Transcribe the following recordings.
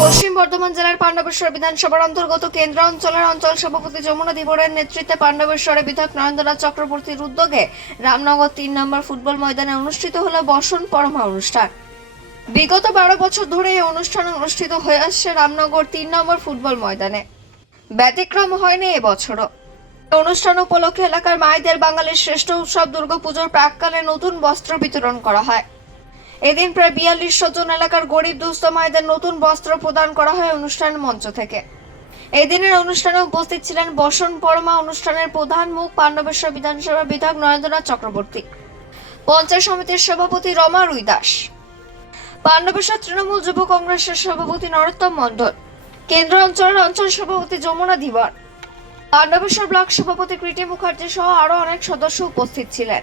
পশ্চিম বর্ধমান জেলার পাণ্ডবেশ্বর বিধানসভার অন্তর্গত কেন্দ্র অঞ্চলের অঞ্চল সভাপতি যমুনা ধীবরের নেতৃত্বে পাণ্ডবেশ্বরে বিধায়ক নরেন্দ্রনাথ চক্রবর্তীর উদ্যোগে রামনগর তিন নম্বর ফুটবল ময়দানে অনুষ্ঠিত হলো বসন পরমা অনুষ্ঠান। বিগত বারো বছর ধরে এই অনুষ্ঠান অনুষ্ঠিত হয়ে আসছে রামনগর তিন নম্বর ফুটবল ময়দানে। ব্যতিক্রম হয়নি এবছরও। অনুষ্ঠান উপলক্ষে এলাকার মায়েদের বাঙালির শ্রেষ্ঠ উৎসব দুর্গাপুজোর প্রাককালে নতুন বস্ত্র বিতরণ করা হয়। এদিন প্রায় বিয়াল্লিশশো জন এলাকার গরিব দুস্থ মায়েদের নতুন বস্ত্র প্রদান করা হয় অনুষ্ঠান মঞ্চ থেকে। এই দিনের অনুষ্ঠানে উপস্থিত ছিলেন বসন পরমা অনুষ্ঠানের প্রধান মুখ পাণ্ডবেশ্বর বিধানসভা বিধায়ক নরেন্দ্রনাথ চক্রবর্তী, পঞ্চায়েত সমিতির সভাপতি রমা রুই দাস, পাণ্ডবেশ্বর তৃণমূল যুব কংগ্রেসের সভাপতি নরোত্তম মণ্ডল, কেন্দ্র অঞ্চলের অঞ্চল সভাপতি যমুনা ধীবর পাণ্ডবেশ্বর ব্লক সভাপতি কৃতি মুখার্জি সহ আরও অনেক সদস্য উপস্থিত ছিলেন।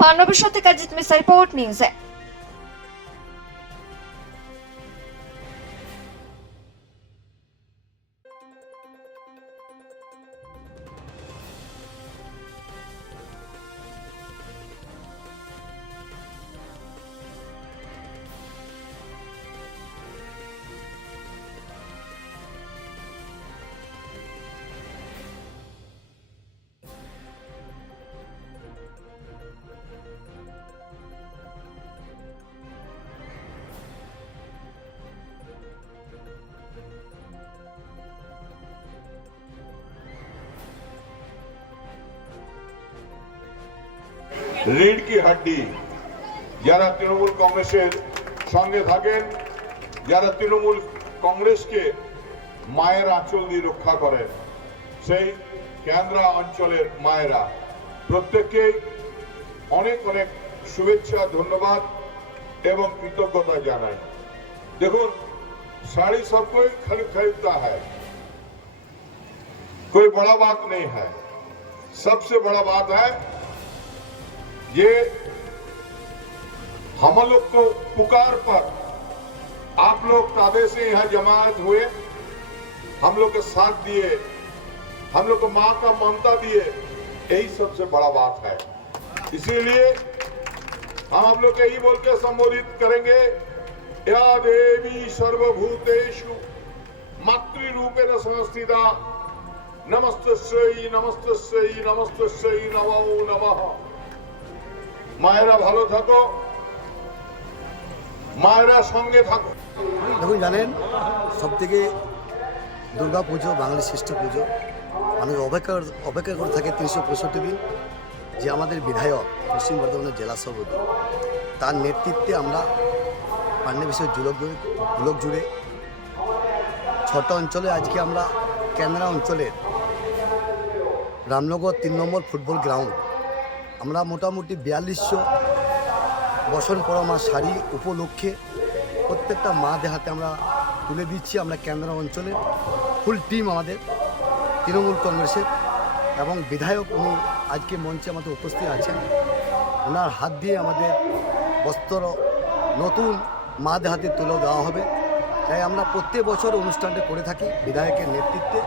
পাণ্ডবেশ্বর থেকে অজিত মিশ্রা রিপোর্ট নিউজে। রিড় কি হাড্ডি যারা তৃণমূল কংগ্রেসের সঙ্গে থাকেন যারা তৃণমূল কংগ্রেসকে মায়ের আঁচল দিয়ে রক্ষা করেন সেই কেন্দ্রা অঞ্চলের মায়েরা প্রত্যেককেই অনেক অনেক শুভেচ্ছা ধন্যবাদ এবং কৃতজ্ঞতা জানাই দেখুন साड़ी सब कोई खरीद खरीदता है कोई बड़ा बात नहीं है सबसे बड़ा बात है ये हम लोग को पुकार पर आप लोग ताबे से यहाँ जमात हुए, हम लोग के साथ दिए, हम लोग को माँ का ममता दिए, यही सबसे बड़ा बात है। इसीलिए हम आप लोग यही बोल के संबोधित करेंगे, या देवी सर्वभूतेषु मातृरूपेण संस्थिता, नमस्तस्यै नमस्त नमस्तस्यै, नमो नमः। মায়েরা ভালো থাকো। মায়েরা সঙ্গে থাকো। দেখুন, জানেন সব থেকে দুর্গা পুজো, বাঙালির শ্রেষ্ঠ পুজো। মানুষ অপেক্ষা অপেক্ষা করে থাকে তিনশো পঁয়ষট্টি দিন, যে আমাদের বিধায়ক পশ্চিম বর্ধমানের জেলা সভাপতি, তার নেতৃত্বে আমরা পান্ডে বিশ্বের জুলক জুলক জুড়ে ছটা অঞ্চলে আজকে আমরা ক্যামেরা অঞ্চলের রামনগর তিন নম্বর ফুটবল গ্রাউন্ড আমরা মোটামুটি বিয়াল্লিশশো বসন পরমা শাড়ি উপলক্ষে প্রত্যেকটা মাদের হাতে আমরা তুলে দিচ্ছি আমরা কেন্দ্র অঞ্চলে। ফুল টিম আমাদের, তৃণমূল কংগ্রেসের এবং বিধায়ক উনি আজকে মঞ্চে আমাদের উপস্থিত আছেন। ওনার হাত দিয়ে আমাদের বস্ত্র নতুন মাদের হাতে তুলে দেওয়া হবে। তাই আমরা প্রত্যেক বছর অনুষ্ঠানটা করে থাকি বিধায়কের নেতৃত্বে।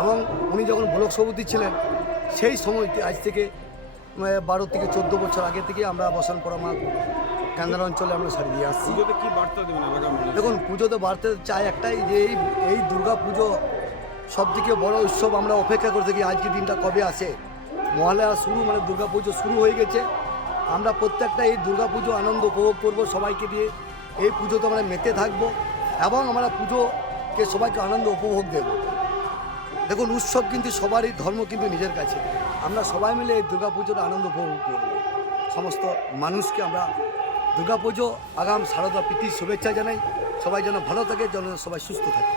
এবং উনি যখন ব্লক সভাপতি ছিলেন, সেই সময় আজ থেকে বারো থেকে চোদ্দ বছর আগে থেকে আমরা বসন পরমা কেন্দ্র অঞ্চলে আমরা শাড়ি দিয়ে আসছি। পুজোতে কি বার্তা দেবেন দেখুন পুজোতে বাড়তে চাই একটাই যে এই এই দুর্গা পুজো সব থেকে বড় উৎসব আমরা অপেক্ষা করে থাকি আজকে দিনটা কবে আসে? মহালয়া শুরু মানে দুর্গা পুজো শুরু হয়ে গেছে। আমরা প্রত্যেকটা এই দুর্গা পুজো আনন্দ উপভোগ করব সবাইকে দিয়ে। এই পুজোতে আমরা মেতে থাকব এবং আমরা পুজোকে সবাইকে আনন্দ উপভোগ দেব। দেখুন উৎসব কিন্তু সবারই ধর্ম কিন্তু নিজের কাছে। আমরা সবাই মিলে এই দুর্গা পুজোর আনন্দ উপভোগ করব। সমস্ত মানুষকে আমরা দুর্গা পুজো আগাম শারদা প্রীতির শুভেচ্ছা জানাই। সবাই যেন ভালো থাকে, যেন সবাই সুস্থ থাকে।